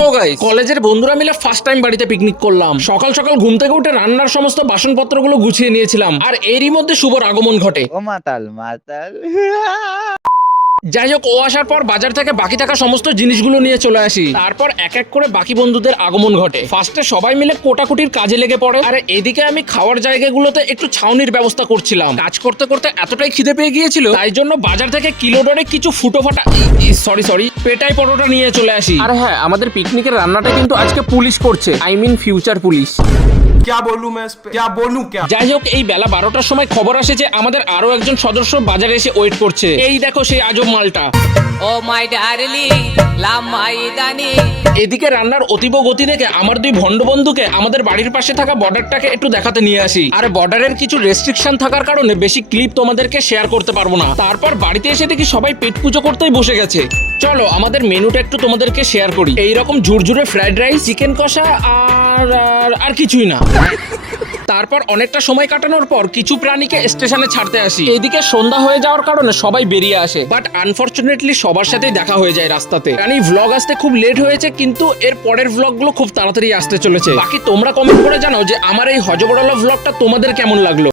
তো গাইস, কলেজের বন্ধুরা মিলে ফার্স্ট টাইম বাড়িতে পিকনিক করলাম। সকাল সকাল ঘুম থেকে উঠে রান্নার সমস্ত বাসনপত্রগুলো গুছিয়ে নিয়েছিলাম, আর এরই মধ্যে শুভর আগমন ঘটে। ও মাতাল মাতাল। যাই হোক, ও আসার পর বাজার থেকে বাকি থাকা সমস্ত জিনিসগুলো নিয়ে চলে আসি। তারপর এক এক করে বাকি বন্ধুদের আগমন ঘটে। ফার্স্টে সবাই মিলে কোটাকুটির কাজে লেগে পড়ে, আর এদিকে আমি খাওয়ার জায়গাগুলোতে একটু ছাউনির ব্যবস্থা করছিলাম। কাজ করতে করতে এতটাই খিদে পেয়ে গিয়েছিল, তাই জন্য বাজার থেকে কিলো দরে কিছু ফুটো ফাটা সরি পেটাই পরোটা নিয়ে চলে আসি। আর হ্যাঁ, আমাদের পিকনিকের রান্নাটা কিন্তু আজকে পুলিশ করছে, আই মিন ফিউচার পুলিশ। क्या बोलूं मैं इस पे क्या बोलूं क्या যাই হোক, এই বেলা 12টার সময় খবর আসে যে আমাদের আরো একজন সদস্য বাজারে এসে ওয়েট করছে। এই দেখো সেই আজব মালটা। Oh my darling, la maidani. এদিকে রান্নার অতীব গতি দেখে আমার দুই ভন্ড বন্ধুকে আমাদের বাড়ির পাশে থাকা বর্ডারটাকে একটু দেখাতে নিয়ে আসি। আর বর্ডারের কিছু রেস্ট্রিকশন থাকার কারণে বেশি ক্লিপ তোমাদেরকে শেয়ার করতে পারবো না। তারপর বাড়িতে এসে দেখি সবাই পেট পুজো করতেই বসে গেছে। চলো আমাদের মেনুটা একটু তোমাদেরকে শেয়ার করি। এইরকম ঝুরঝুরে ফ্রাইড রাইস, চিকেন কষা আর কিছুই না। তারপর অনেকটা সময় কাটানোর পর কিছু প্রাণীকে স্টেশনে ছাড়তে আসি। এদিকে সন্ধ্যা হয়ে যাওয়ার কারণে সবাই বেরিয়ে আসে, বাট আনফরচুনেটলি সবার সাথেই দেখা হয়ে যায় রাস্তাতে। কারণ এই ভ্লগ আসতে খুব লেট হয়েছে, কিন্তু এর পরের ভ্লগগুলো খুব তাড়াতাড়ি আসতে চলেছে। বাকি তোমরা কমেন্ট করে জানাও যে আমার এই হজবরলা ভ্লগটা তোমাদের কেমন লাগলো।